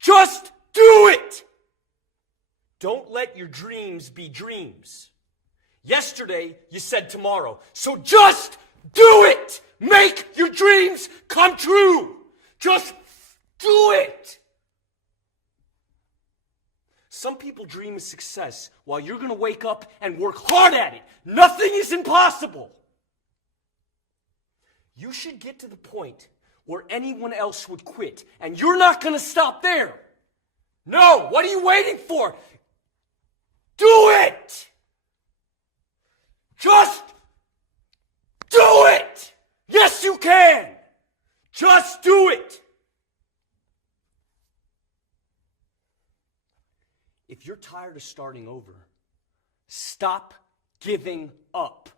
Just do it! Don't let your dreams be dreams. Yesterday, you said tomorrow. So just do it! Make your dreams come true! Just do it! Some people dream of success while you're going to wake up and work hard at it. Nothing is impossible. You should get to the point where anyone else would quit, and you're not going to stop there. No, what are you waiting for? Do it! Just do it! Yes, you can! Just do it! If you're tired of starting over, stop giving up.